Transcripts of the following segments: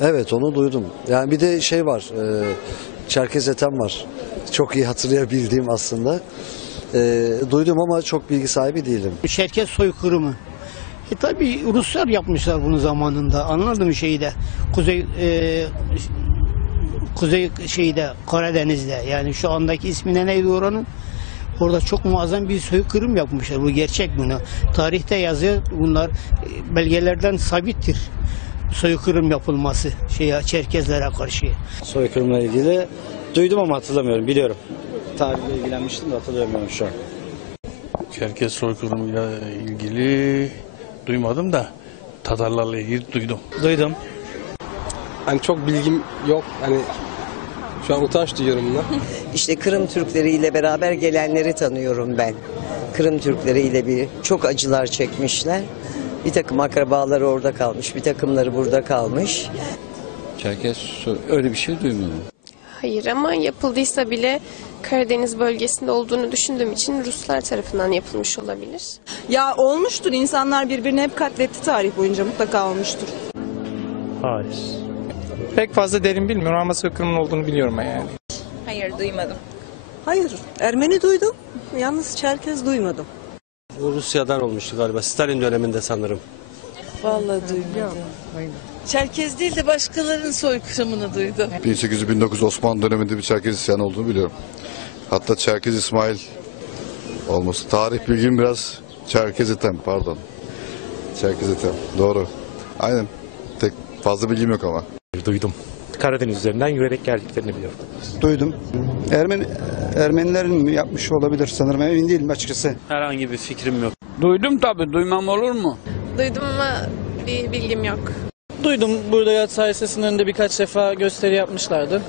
Evet, onu duydum. Yani bir de şey var, Çerkez Ethem var. Çok iyi hatırlayabildiğim aslında. Duydum ama çok bilgi sahibi değilim. Çerkez soykırımı. Tabii Ruslar yapmışlar bunu zamanında. Anladın mı şeyde? Kuzey şeyde, Karadeniz'de. Yani şu andaki ismine neydi oranın? Orada çok muazzam bir soykırım yapmışlar. Bu gerçek bunu. Tarihte yazıyor. Bunlar belgelerden sabittir. Soykırım yapılması Çerkezlere karşı. Soykırımla ilgili duydum ama hatırlamıyorum, biliyorum. Tarihle ilgilenmiştim de hatırlamıyorum şu an. Çerkez soykırımıyla ilgili duymadım da Tatarlarla ilgili duydum. Duydum. Hani çok bilgim yok. Hani şu an utanç duyuyorum buna. İşte Kırım Türkleri ile beraber gelenleri tanıyorum ben. Kırım Türkleri ile çok acılar çekmişler. Bir takım akrabaları orada kalmış, bir takımları burada kalmış. Çerkez öyle bir şey duymadım. Hayır ama yapıldıysa bile Karadeniz bölgesinde olduğunu düşündüğüm için Ruslar tarafından yapılmış olabilir. Ya olmuştur. İnsanlar birbirini hep katletti tarih boyunca. Mutlaka olmuştur. Hayır. Pek fazla derin bilmiyorum ama soykırımın olduğunu biliyorum yani. Hayır, duymadım. Hayır, Ermeni duydum. Yalnız Çerkez duymadım. Bu Rusya'dan olmuştu galiba. Stalin döneminde sanırım. Vallahi duymadım. Çerkez değil de başkalarının soykırımını duydum. 1800-1900 Osmanlı döneminde bir Çerkez isyanı olduğunu biliyorum. Hatta Çerkez İsmail olması. Tarih bilgim biraz Çerkez Ethem, pardon. Çerkez Ethem, doğru. Aynen. Tek fazla bilgim yok ama. Duydum. Karadeniz üzerinden yürüyerek geldiklerini biliyorum. Duydum. Ermenilerin mi yapmış olabilir sanırım, emin değilim açıkçası. Herhangi bir fikrim yok. Duydum tabii, duymam olur mu? Duydum ama bir bilgim yok. Duydum. Burada Yatsay Lisesi'nin önünde birkaç defa gösteri yapmışlardı.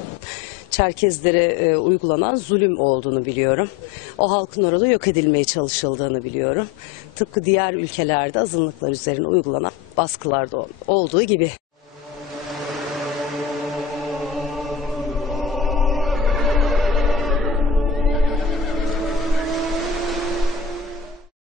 Çerkezlere uygulanan zulüm olduğunu biliyorum. O halkın orada yok edilmeye çalışıldığını biliyorum. Tıpkı diğer ülkelerde azınlıklar üzerine uygulanan baskılarda olduğu gibi.